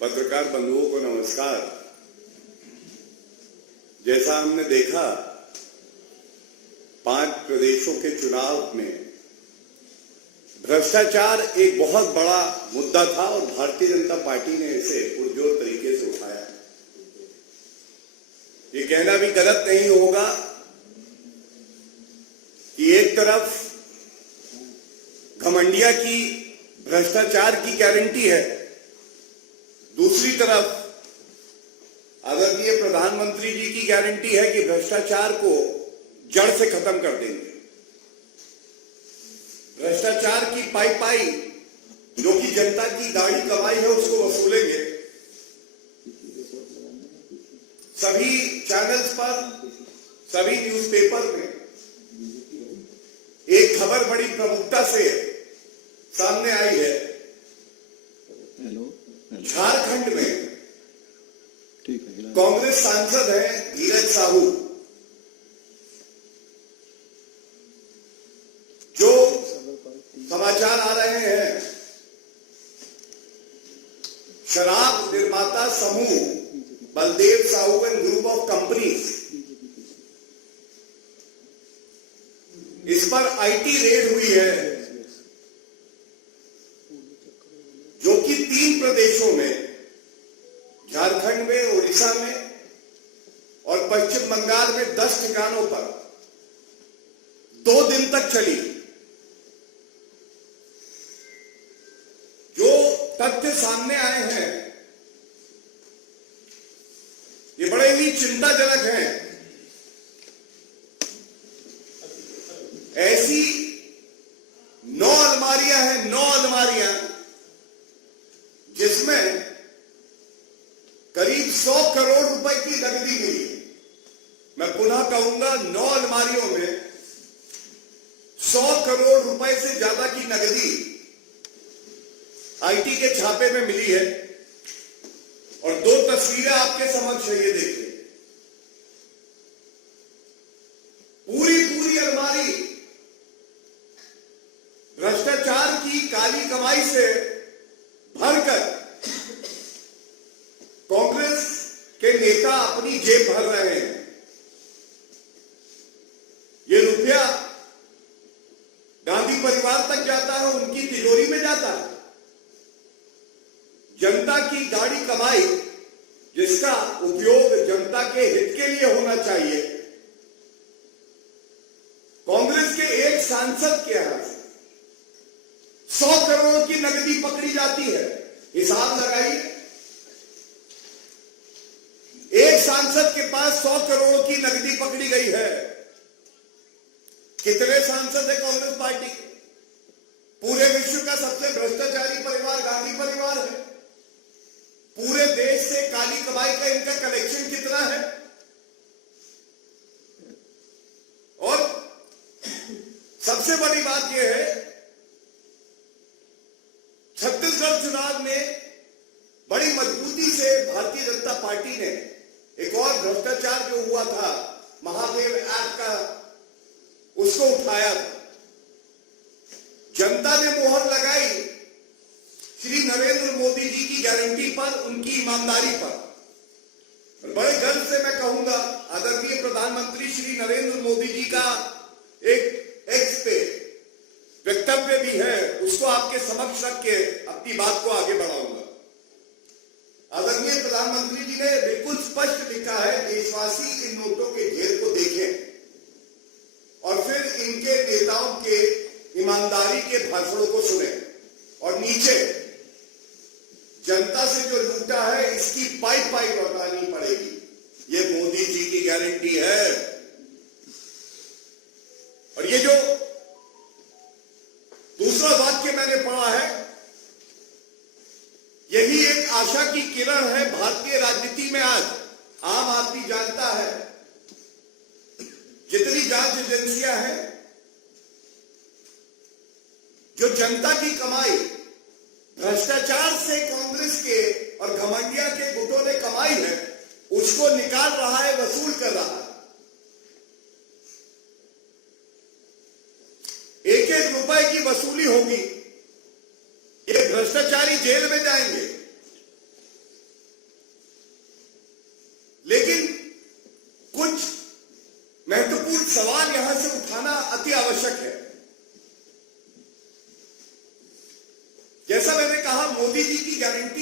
पत्रकार बंधुओं को नमस्कार। जैसा हमने देखा 5 प्रदेशों के चुनाव में भ्रष्टाचार एक बहुत बड़ा मुद्दा था और भारतीय जनता पार्टी ने इसे पुरजोर तरीके से उठाया। ये कहना भी गलत नहीं होगा कि एक तरफ घमंडिया की भ्रष्टाचार की गारंटी है, दूसरी तरफ आदरणीय प्रधानमंत्री जी की गारंटी है कि भ्रष्टाचार को जड़ से खत्म कर देंगे। भ्रष्टाचार की पाई जो कि जनता की गाड़ी कमाई है उसको वसूलेंगे। सभी चैनल्स पर, सभी न्यूज़पेपर में एक खबर बड़ी प्रमुखता से सामने आई है। झारखंड में कांग्रेस सांसद हैं धीरज साहू, जो समाचार आ रहे हैं शराब निर्माता समूह Baldev Sahu and group of companies, इस पर आईटी रेड हुई है जो कि 3 प्रदेशों में, झारखंड में, उड़ीसा में और पश्चिम बंगाल में 10 ठिकानों पर 2 दिन तक चली। जो तथ्य सामने आए हैं ये बड़े ही चिंताजनक हैं। ऐसी 9 अलमारियां हैं, 9 अलमारियां जिसमें करीब 100 करोड़ रुपए की नकदी मिली। मैं पुनः कहूंगा 9 अलमारियों में 100 करोड़ रुपए से ज्यादा की नकदी आईटी के छापे में मिली है। और 2 तस्वीरें आपके समक्ष है, ये देखिए। पूरी अलमारी भ्रष्टाचार की काली कमाई से भरकर कांग्रेस के नेता अपनी जेब भर रहे हैं। ये रुपया गांधी परिवार तक जाता है, उनकी तिजोरी में जाता है। जनता की गाड़ी कमाई जिसका उपयोग जनता के हित के लिए होना चाहिए, कांग्रेस के एक सांसद के यहां 100 करोड़ की नकदी पकड़ी जाती है। हिसाब लगाइए, एक सांसद के पास 100 करोड़ की नकदी पकड़ी गई है। कितने सांसद है कांग्रेस पार्टी के? पूरे विश्व का सबसे भ्रष्टाचारी परिवार गांधी परिवार है। पूरे देश से काली कमाई का इनका कलेक्शन कितना है? और सबसे बड़ी बात यह है, छत्तीसगढ़ चुनाव में बड़ी मजबूती से भारतीय जनता पार्टी ने एक और भ्रष्टाचार जो हुआ था महादेव ऐप का, उसको उठाया था। जनता ने मोहर लगाई श्री नरेंद्र मोदी जी की गारंटी पर, उनकी ईमानदारी पर। बड़े गर्व से मैं कहूंगा आदरणीय प्रधानमंत्री श्री नरेंद्र मोदी जी का एक एक्स पे वक्तव्य भी है, उसको आपके समक्ष रख के अपनी बात को आगे बढ़ाऊंगा। आदरणीय प्रधानमंत्री जी ने बिल्कुल स्पष्ट लिखा है, देशवासी इन नोटों के ढेर को देखें और फिर इनके नेताओं के ईमानदारी के भाषणों को सुने और नीचे जनता से जो लूटा है इसकी पाई लौटानी पड़ेगी। ये मोदी जी की गारंटी है। और ये जो दूसरा वाक्य मैंने पढ़ा है, यही एक आशा की किरण है भारतीय राजनीति में। आज आम आदमी जानता है जितनी जांच एजेंसियां हैं जो जनता की कमाई भ्रष्टाचार से कांग्रेस के और घमंडिया के गुटों ने कमाई है, उसको निकाल रहा है, वसूल कर रहा है। 1-1 रुपए की वसूली होगी। ये भ्रष्टाचारी जेल में जाएंगे।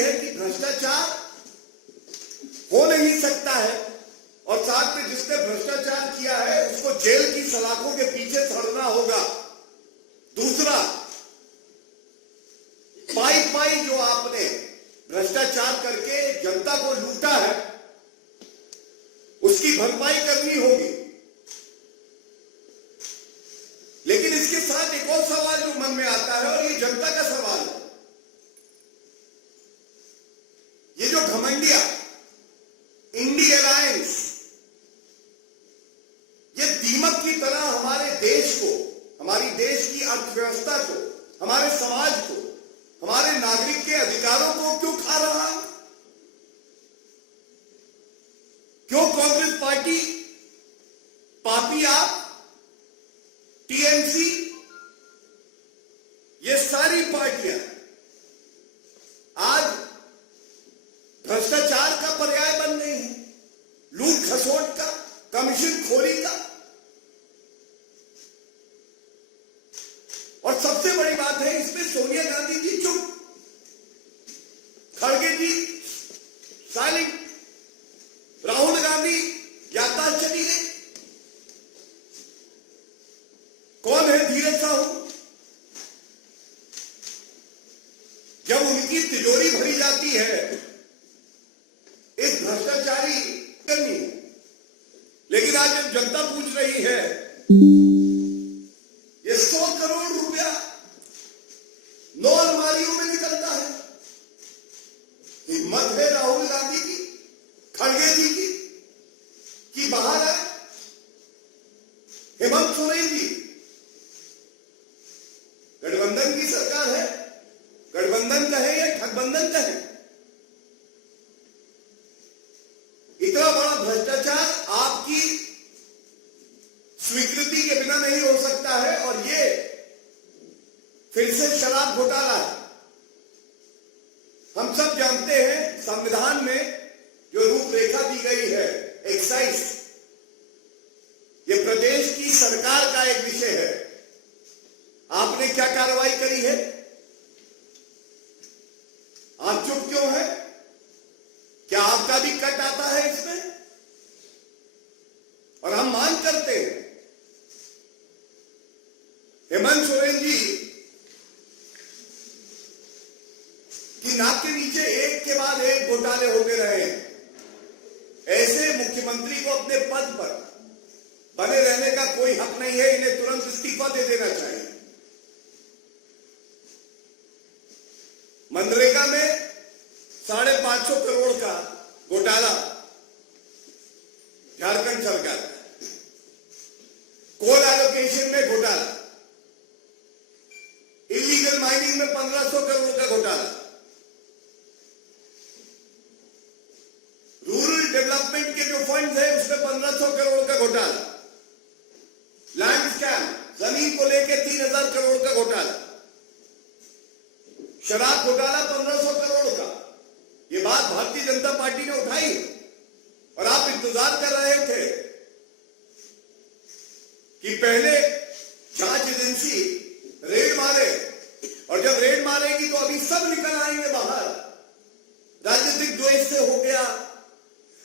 है कि भ्रष्टाचार हो नहीं सकता है और साथ में जिसने भ्रष्टाचार किया है उसको जेल की सलाखों के पीछे सड़ना होगा। दूसरा, पाई पाई जो आपने भ्रष्टाचार करके जनता को लूटा है उसकी भरपाई करनी होगी। लेकिन इसके साथ एक और सवाल जो मन में आता है और ये जनता का सवाल है, ये जो घमंडिया इंडी अलायंस ये दीमक की तरह हमारे देश को, हमारी देश की अर्थव्यवस्था को, हमारे समाज को, हमारे नागरिक के अधिकारों को क्यों खा रहा है? क्यों कांग्रेस पार्टी, पापी आप, टीएमसी, ये सारी पार्टियां आज भ्रष्टाचार का पर्याय बन गई हैं, लूट खसोट का, कमीशन खोरी का। और सबसे बड़ी बात है इसमें सोनिया गांधी जी चुप, खड़गे जी साइलेंट, राहुल गांधी याददाश्त चली गई। कौन है धीरज साहू? जब उनकी तिजोरी भरी जाती है इस भ्रष्टाचारी करनी, लेकिन आज जब जनता पूछ रही है ये 100 करोड़ रुपया 9 अलमारियों में निकलता है, हिम्मत है राहुल गांधी की, खड़गे जी की कि बाहर आए। हेमंत सोरेन जी, गठबंधन की सरकार है, गठबंधन कहे या ठगबंधन कहे, इतना बड़ा भ्रष्टाचार आपकी स्वीकृति के बिना नहीं हो सकता है। और ये फिर से शराब घोटाला है। हम सब जानते हैं संविधान में जो रूपरेखा दी गई है एक्साइज, ये प्रदेश की सरकार का एक विषय है। आपने क्या कार्रवाई करी है? आप चुप क्यों है? क्या आपका भी कट आता है इसमें? और हम मांग करते हैं हेमंत सोरेन जी की नाक के नीचे एक के बाद एक घोटाले होते रहे। ऐसे मुख्यमंत्री को अपने पद पर बने रहने का कोई हक नहीं है, इन्हें तुरंत इस्तीफा दे देना चाहिए। मनरेगा में 550 करोड़ का घोटाला झारखंड सरकार, कोल एलोकेशन में घोटाला, इलीगल माइनिंग में 1500 करोड़ का घोटाला, रूरल डेवलपमेंट के जो फंड है उसमें 1500 करोड़ का घोटाला, लैंड स्कैम, जमीन को लेकर 3000 करोड़ का घोटाला, शराब घोटाला 1500 करोड़ का। ये बात भारतीय जनता पार्टी ने उठाई और आप इंतजार कर रहे थे कि पहले जांच एजेंसी रेड मारे, और जब रेड मारेगी तो अभी सब निकल आएंगे बाहर। राजनीतिक द्वेष से हो गया,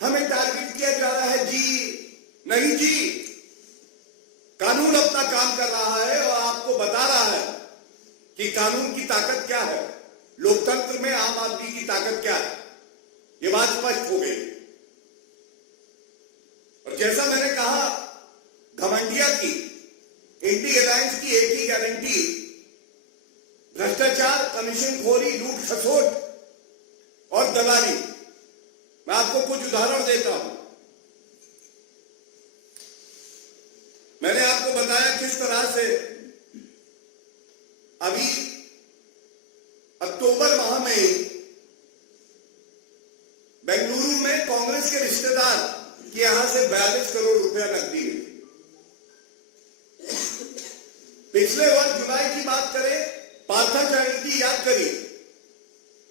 हमें टारगेट किया जा रहा है जी। नहीं जी, कानून अपना काम कर रहा है और आपको बता रहा है कि कानून की ताकत क्या है, लोकतंत्र में आम आदमी की ताकत क्या है। ये बात स्पष्ट हो गई। और जैसा मैंने कहा, घमंडिया की इंडी अलायंस की एक ही गारंटी, भ्रष्टाचार, कमीशनखोरी, लूट खसोट और दलाली। मैं आपको कुछ उदाहरण देता हूं। मैंने आपको बताया किस तरह से अभी अक्टूबर माह में बेंगलुरु में कांग्रेस के रिश्तेदार के यहां से 42 करोड़ रुपया नकदी मिली। पिछले वर्ष जुलाई की बात करें, पार्था चैटर्जी याद करिए,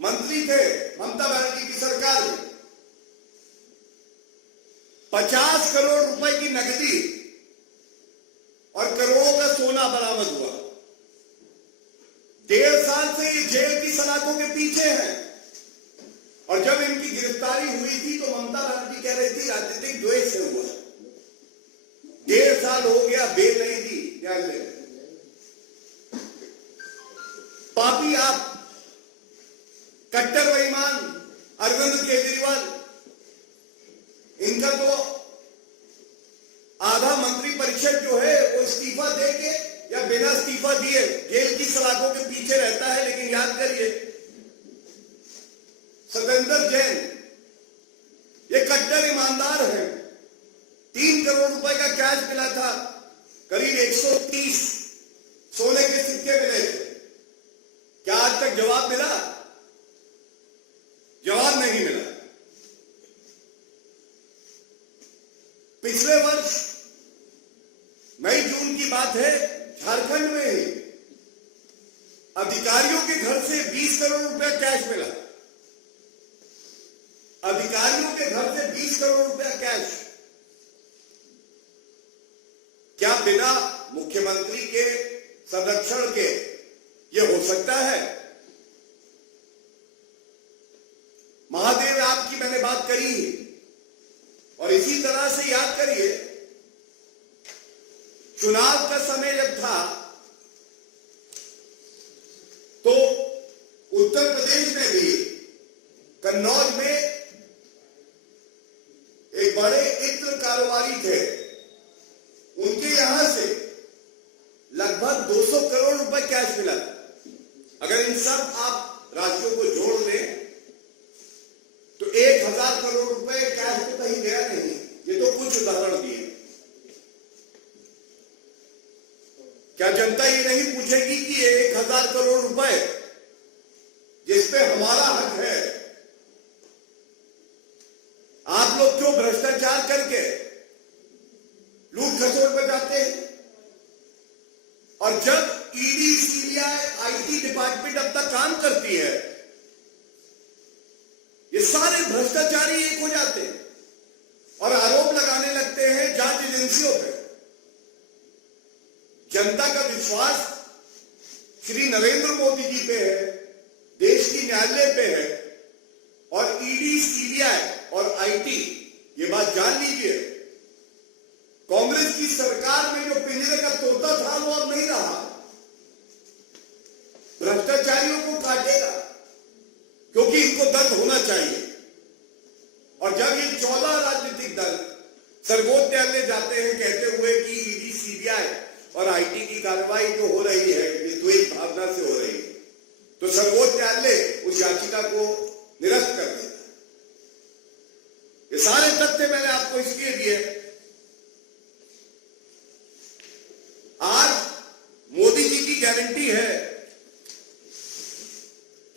मंत्री थे ममता बनर्जी की सरकार में, 50 करोड़ रुपए की नकदी और करोड़ों का सोना बरामद हुआ। 1.5 साल से ये जेल की सलाखों के पीछे है। गिरफ्तारी हुई थी तो ममता बनर्जी कह रही थी राजनीतिक द्वेष से हुआ। 1.5 साल हो गया, बेल नहीं दी न्यायालय। पापी आप, कट्टर बेईमान अरविंद केजरीवाल, इनका तो आधा मंत्री परिषद जो है वो इस्तीफा दे के या बिना इस्तीफा दिए जेल की सलाखों के पीछे रहता है। लेकिन याद करिए, सत्येंद्र जैन ये कट्टर ईमानदार है। 3 करोड़ रुपए का कैश मिला था, करीब 130 सोने के सिक्के मिले थे। क्या आज तक जवाब मिला? जवाब नहीं मिला। पिछले वर्ष मई जून की बात है, झारखंड में अधिकारियों के घर से 20 करोड़ रुपया कैश मिला। अधिकारियों के घर से 20 करोड़ रुपया कैश। क्या बिना मुख्यमंत्री के संरक्षण के यह हो सकता है? महादेव आपकी मैंने बात करी और इसी तरह से याद करिए, चुनाव का समय जब था तो उत्तर प्रदेश में भी कन्नौज में एक बड़े इत्र कारोबारी थे, उनके यहां से लगभग 200 करोड़ रुपए कैश मिला। अगर इन सब आप राशियों को जोड़ लें तो 1000 करोड़ रुपए कैश तो कहीं गया नहीं। ये तो कुछ उदाहरण दिए। क्या जनता ये नहीं पूछेगी कि 1000 करोड़ रुपए जिसपे हमारा हक है, आप लोग क्यों भ्रष्टाचार करके लूट खसोट बचाते हैं? और जब ईडी, सीबीआई, आईटी डिपार्टमेंट अब तक काम करती है, ये सारे भ्रष्टाचारी एक हो जाते हैं और आरोप लगाने लगते हैं जांच एजेंसियों पे। जनता का विश्वास श्री नरेंद्र मोदी जी पे है, देश की न्यायालय पे है, और ईडी, सीबीआई और आईटी, ये बात जान लीजिए, कांग्रेस की सरकार में जो पिंजरे का तोता था वो अब नहीं रहा। भ्रष्टाचारियों को काटेगा क्योंकि इनको दर्द होना चाहिए। और जब ये 14 राजनीतिक दल सर्वोच्च न्यायालय जाते हैं कहते हुए कि ईडी, सीबीआई और आईटी की कार्रवाई जो हो रही है ये द्वेष भावना से हो रही है, तो सर्वोच्च न्यायालय उस याचिका को निरस्त कर देता है। ये सारे तथ्य मैंने आपको इसलिए दिए। आज मोदी जी की गारंटी है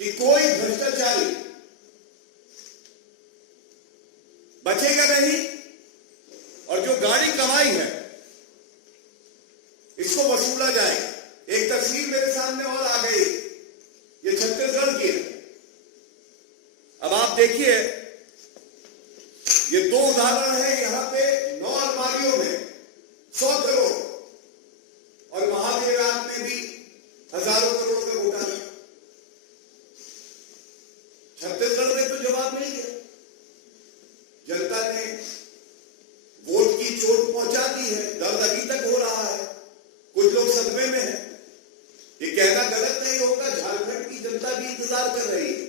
कि कोई भ्रष्टाचारी बचेगा नहीं, और जो गाड़ी कमाई है इसको वसूला जाएगा। एक तस्वीर मेरे सामने और आ गई, ये छत्तीसगढ़ की है। अब आप देखिए, ये 2 उदाहरण है। यहां पे 9 अलमारियों में 100 करोड़, और महादेव रात में भी हजारों करोड़ का घोटाला। छत्तीसगढ़ में तो जवाब मिल गया। जनता ने वोट की चोट पहुंचा दी है, दर्द अभी तक हो रहा है, कुछ लोग सदमे में हैं। ये कहना गलत नहीं होगा, झारखंड की जनता भी इंतजार कर रही है।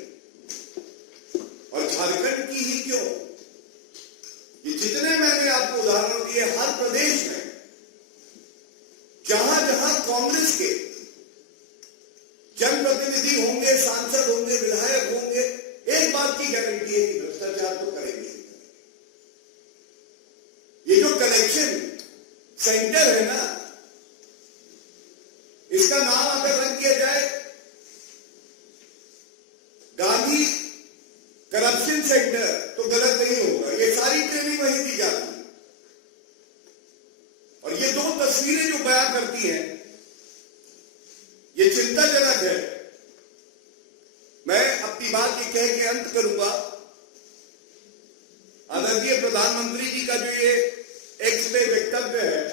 और झारखंड की ही क्यों, ये जितने मैंने आपको उदाहरण दिए, हर प्रदेश में जहां जहां कांग्रेस के जनप्रतिनिधि होंगे, सांसद होंगे, विधायक होंगे, एक बात की गारंटी है कि भ्रष्टाचार तो करेंगे। ये जो कलेक्शन सेंटर है ना, इसका नाम अगर रख दिया जाए गांधी करप्शन सेंटर तो गलत नहीं होगा। ये सारी ट्रेनिंग वहीं दी जाती है। और ये 2 तस्वीरें जो बयां करती हैं, ये चिंताजनक है। मैं अपनी बात ये कह के अंत करूंगा। आदरणीय प्रधानमंत्री जी का जो ये एक्स पे वक्तव्य है,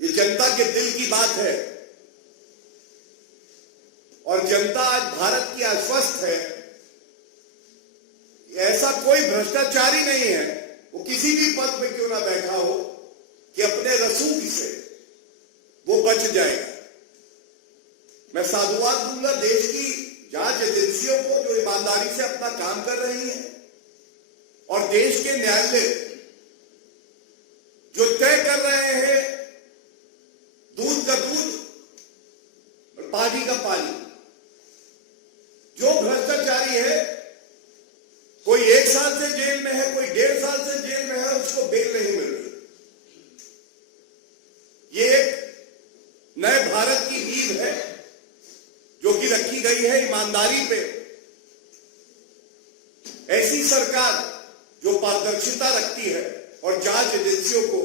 ये जनता के दिल की बात है। और जनता आज भारत की आश्वस्त है भ्रष्टाचारी नहीं है, वो किसी भी पद पे क्यों ना बैठा हो, कि अपने रसूख से वो बच जाएगा। मैं साधुवाद दूंगा देश की जांच एजेंसियों को जो ईमानदारी से अपना काम कर रही हैं, और देश के न्यायालय जो तय कर रहे हैं दूध का दूध और पानी का पानी। जो भ्रष्टाचारी है, कोई 1 साल से जेल में है, कोई 1.5 साल से जेल में है, उसको बेल नहीं मिल रही। ये एक नए भारत की नींव है जो कि रखी गई है ईमानदारी पे। ऐसी सरकार जो पारदर्शिता रखती है और जांच एजेंसियों को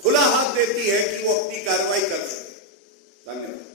खुला हाथ देती है कि वो अपनी कार्रवाई कर सके। धन्यवाद।